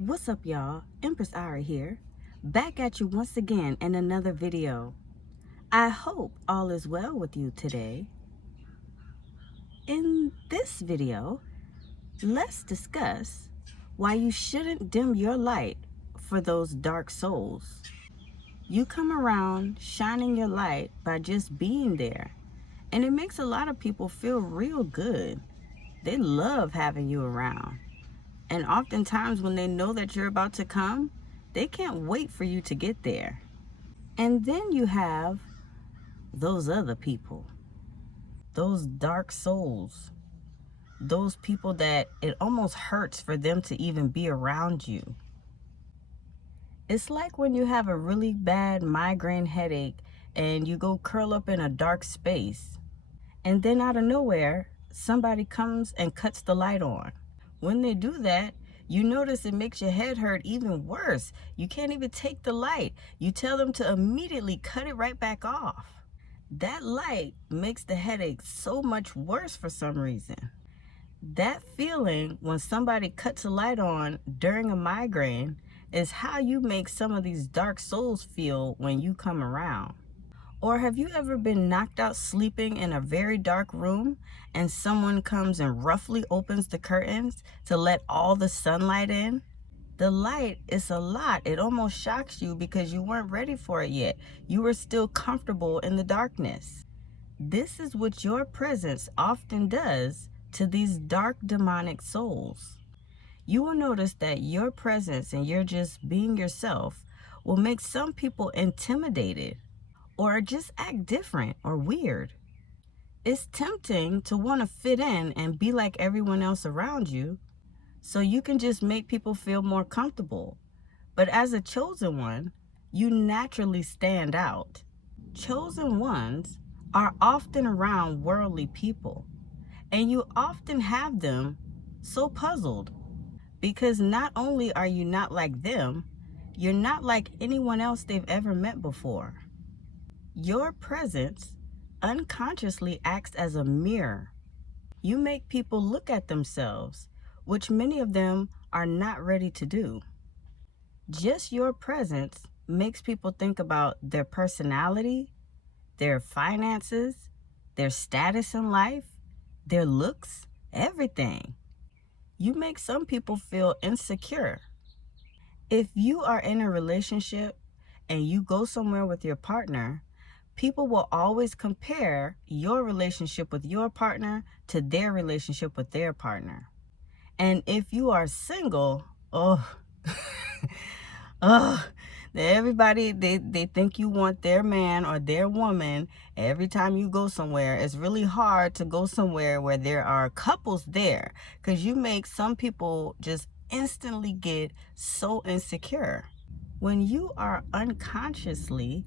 What's up, y'all? Empress Ari here, back at you once again in another video. I hope all is well with you today. In this video, let's discuss why you shouldn't dim your light for those dark souls. You come around shining your light by just being there, and it makes a lot of people feel real good. They love having you around. And oftentimes when they know that you're about to come, they can't wait for you to get there. And then you have those other people, those dark souls, those people that it almost hurts for them to even be around you. It's like when you have a really bad migraine headache and you go curl up in a dark space, and then out of nowhere, somebody comes and cuts the light on. When they do that, you notice it makes your head hurt even worse. You can't even take the light. You tell them to immediately cut it right back off. That light makes the headache so much worse for some reason. That feeling when somebody cuts a light on during a migraine is how you make some of these dark souls feel when you come around. Or have you ever been knocked out sleeping in a very dark room and someone comes and roughly opens the curtains to let all the sunlight in? The light is a lot. It almost shocks you because you weren't ready for it yet. You were still comfortable in the darkness. This is what your presence often does to these dark demonic souls. You will notice that your presence and you're just being yourself will make some people intimidated or just act different or weird. It's tempting to want to fit in and be like everyone else around you, so you can just make people feel more comfortable. But as a chosen one, you naturally stand out. Chosen ones are often around worldly people, and you often have them so puzzled because not only are you not like them, you're not like anyone else they've ever met before. Your presence unconsciously acts as a mirror. You make people look at themselves, which many of them are not ready to do. Just your presence makes people think about their personality, their finances, their status in life, their looks, everything. You make some people feel insecure. If you are in a relationship and you go somewhere with your partner, people will always compare your relationship with your partner to their relationship with their partner. And if you are single, everybody, they think you want their man or their woman every time you go somewhere. It's really hard to go somewhere where there are couples there because you make some people just instantly get so insecure. When you are unconsciously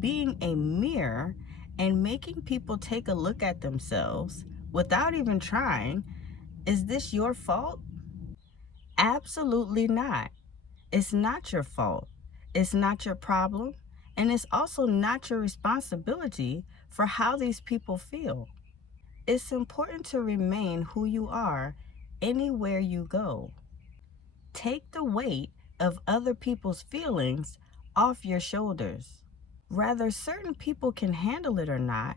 being a mirror and making people take a look at themselves without even trying, is this your fault? Absolutely not. It's not your fault. It's not your problem. And it's also not your responsibility for how these people feel. It's important to remain who you are anywhere you go. Take the weight of other people's feelings off your shoulders. Whether certain people can handle it or not,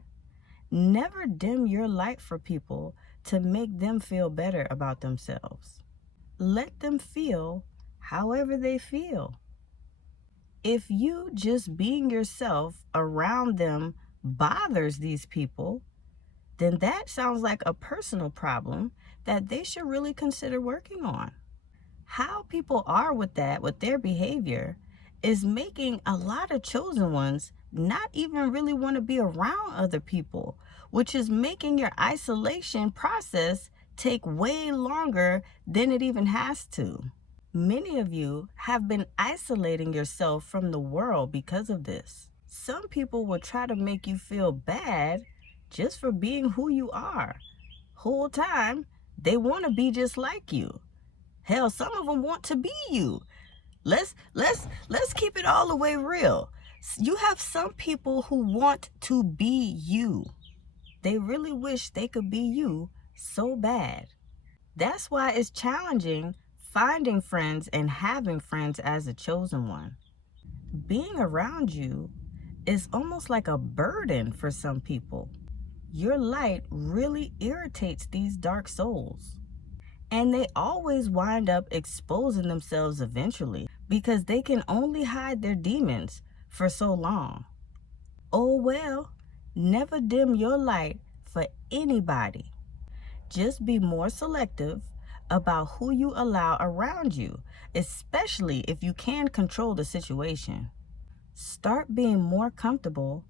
never dim your light for people to make them feel better about themselves. Let them feel however they feel. If you just being yourself around them bothers these people, then that sounds like a personal problem that they should really consider working on. How people are with that, with their behavior, is making a lot of chosen ones not even really want to be around other people, which is making your isolation process take way longer than it even has to. Many of you have been isolating yourself from the world because of this. Some people will try to make you feel bad just for being who you are. Whole time, they want to be just like you. Hell, some of them want to be you. Let's keep it all the way real. You have some people who want to be you. They really wish they could be you so bad. That's why it's challenging finding friends and having friends as a chosen one. Being around you is almost like a burden for some people. Your light really irritates these dark souls. And they always wind up exposing themselves eventually because they can only hide their demons for so long. Oh well, never dim your light for anybody. Just be more selective about who you allow around you, especially if you can control the situation. Start being more comfortable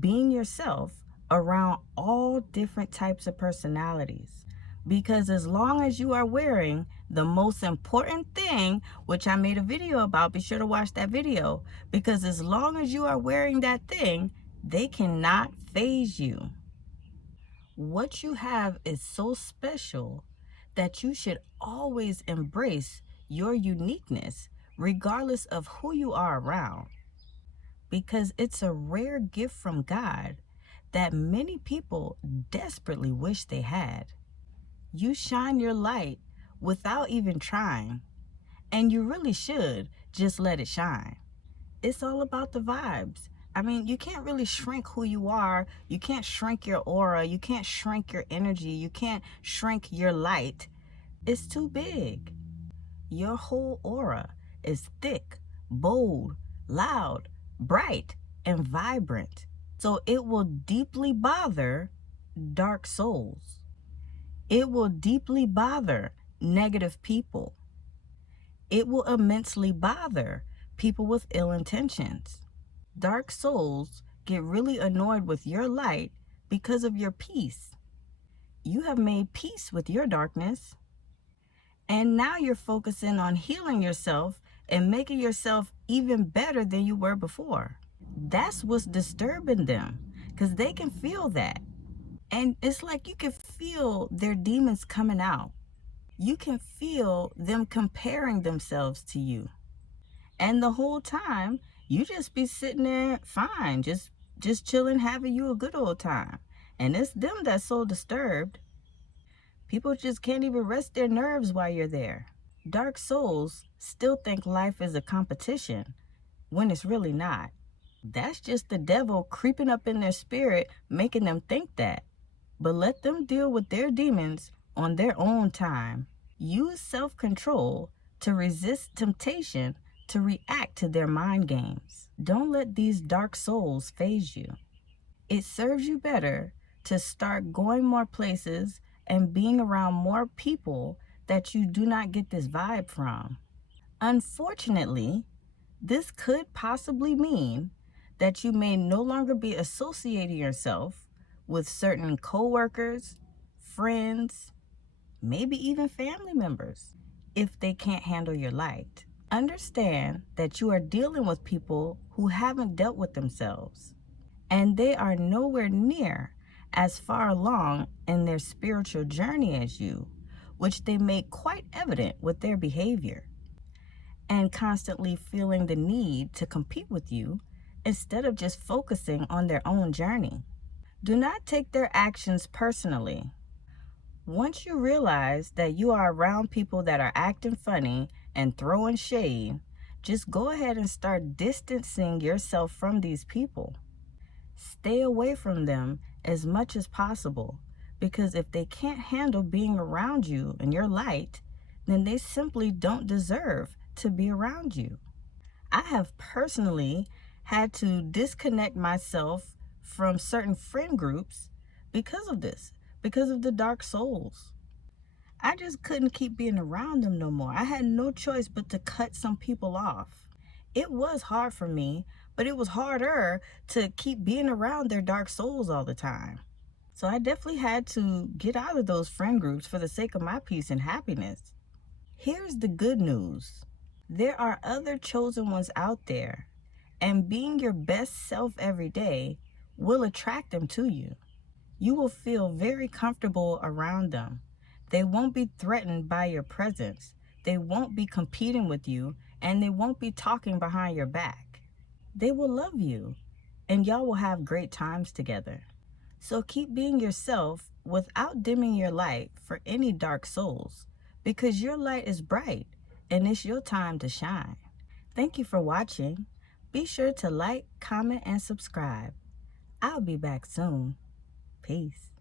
being yourself around all different types of personalities. Because as long as you are wearing the most important thing, which I made a video about, be sure to watch that video, because as long as you are wearing that thing, they cannot phase you. What you have is so special that you should always embrace your uniqueness, regardless of who you are around, because it's a rare gift from God that many people desperately wish they had. You shine your light without even trying, and you really should just let it shine. It's all about the vibes. I mean, you can't really shrink who you are. You can't shrink your aura. You can't shrink your energy. You can't shrink your light. It's too big. Your whole aura is thick, bold, loud, bright, and vibrant. So it will deeply bother dark souls. It will deeply bother negative people. It will immensely bother people with ill intentions. Dark souls get really annoyed with your light because of your peace. You have made peace with your darkness, and now you're focusing on healing yourself and making yourself even better than you were before. That's what's disturbing them, because they can feel that. And it's like you can feel their demons coming out. You can feel them comparing themselves to you. And the whole time, you just be sitting there fine, just chilling, having you a good old time. And it's them that's so disturbed. People just can't even rest their nerves while you're there. Dark souls still think life is a competition when it's really not. That's just the devil creeping up in their spirit, making them think that. But let them deal with their demons on their own time. Use self-control to resist temptation to react to their mind games. Don't let these dark souls phase you. It serves you better to start going more places and being around more people that you do not get this vibe from. Unfortunately, this could possibly mean that you may no longer be associating yourself with certain coworkers, friends, maybe even family members, if they can't handle your light. Understand that you are dealing with people who haven't dealt with themselves, and they are nowhere near as far along in their spiritual journey as you, which they make quite evident with their behavior, and constantly feeling the need to compete with you instead of just focusing on their own journey. Do not take their actions personally. Once you realize that you are around people that are acting funny and throwing shade, just go ahead and start distancing yourself from these people. Stay away from them as much as possible, because if they can't handle being around you and your light, then they simply don't deserve to be around you. I have personally had to disconnect myself from certain friend groups because of this, because of the dark souls. I just couldn't keep being around them no more. I had no choice but to cut some people off. It was hard for me, but it was harder to keep being around their dark souls all the time. So I definitely had to get out of those friend groups for the sake of my peace and happiness. Here's the good news. There are other chosen ones out there, and being your best self every day will attract them to you. You will feel very comfortable around them. They won't be threatened by your presence. They won't be competing with you, and they won't be talking behind your back. They will love you, and y'all will have great times together. So keep being yourself without dimming your light for any dark souls, because your light is bright and it's your time to shine. Thank you for watching. Be sure to like, comment, and subscribe. I'll be back soon. Peace.